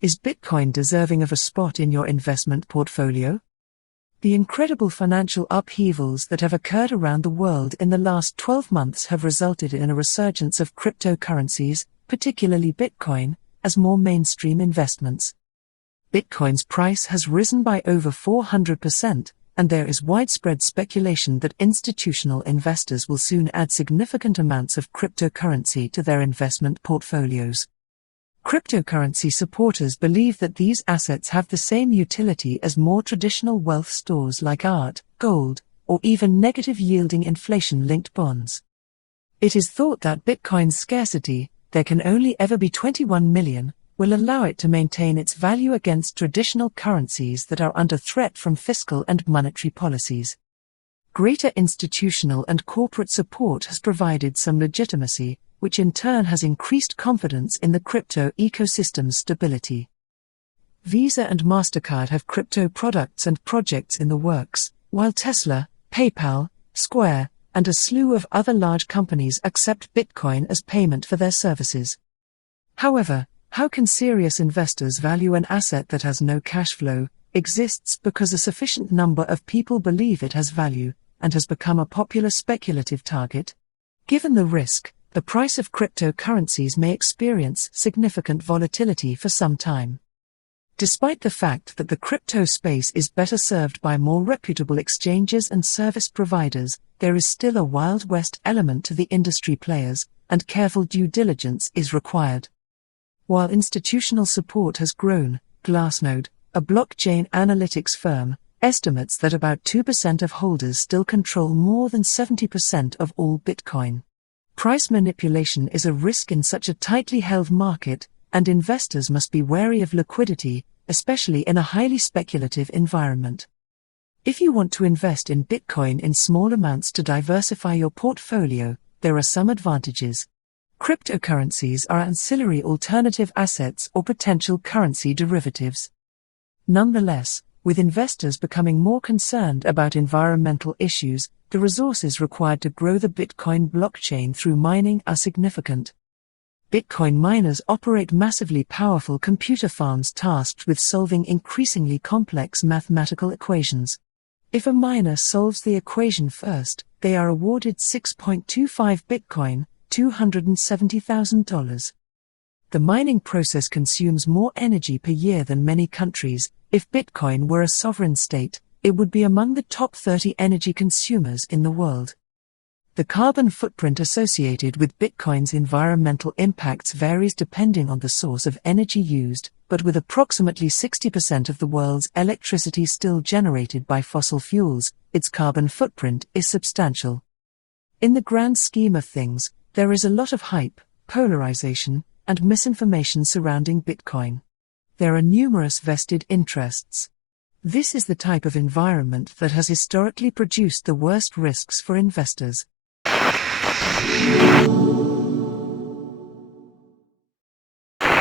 Is Bitcoin deserving of a spot in your investment portfolio? The incredible financial upheavals that have occurred around the world in the last 12 months have resulted in a resurgence of cryptocurrencies, particularly Bitcoin, as more mainstream investments. Bitcoin's price has risen by over 400%, and there is widespread speculation that institutional investors will soon add significant amounts of cryptocurrency to their investment portfolios. Cryptocurrency supporters believe that these assets have the same utility as more traditional wealth stores like art, gold, or even negative-yielding inflation-linked bonds. It is thought that Bitcoin's scarcity, there can only ever be 21 million, will allow it to maintain its value against traditional currencies that are under threat from fiscal and monetary policies. Greater institutional and corporate support has provided some legitimacy, which in turn has increased confidence in the crypto ecosystem's stability. Visa and MasterCard have crypto products and projects in the works, while Tesla, PayPal, Square, and a slew of other large companies accept Bitcoin as payment for their services. However, how can serious investors value an asset that has no cash flow, exists because a sufficient number of people believe it has value, and has become a popular speculative target? Given the risk, the price of cryptocurrencies may experience significant volatility for some time. Despite the fact that the crypto space is better served by more reputable exchanges and service providers, there is still a Wild West element to the industry players, and careful due diligence is required. While institutional support has grown, Glassnode, a blockchain analytics firm, estimates that about 2% of holders still control more than 70% of all Bitcoin. Price manipulation is a risk in such a tightly held market, and investors must be wary of liquidity, especially in a highly speculative environment. If you want to invest in Bitcoin in small amounts to diversify your portfolio, there are some advantages. Cryptocurrencies are ancillary alternative assets or potential currency derivatives. Nonetheless, with investors becoming more concerned about environmental issues, the resources required to grow the Bitcoin blockchain through mining are significant. Bitcoin miners operate massively powerful computer farms tasked with solving increasingly complex mathematical equations. If a miner solves the equation first, they are awarded 6.25 Bitcoin, $270,000. The mining process consumes more energy per year than many countries. If Bitcoin were a sovereign state, it would be among the top 30 energy consumers in the world. The carbon footprint associated with Bitcoin's environmental impacts varies depending on the source of energy used, but with approximately 60% of the world's electricity still generated by fossil fuels, its carbon footprint is substantial. In the grand scheme of things, there is a lot of hype, polarization, and misinformation surrounding Bitcoin. There are numerous vested interests. This is the type of environment that has historically produced the worst risks for investors.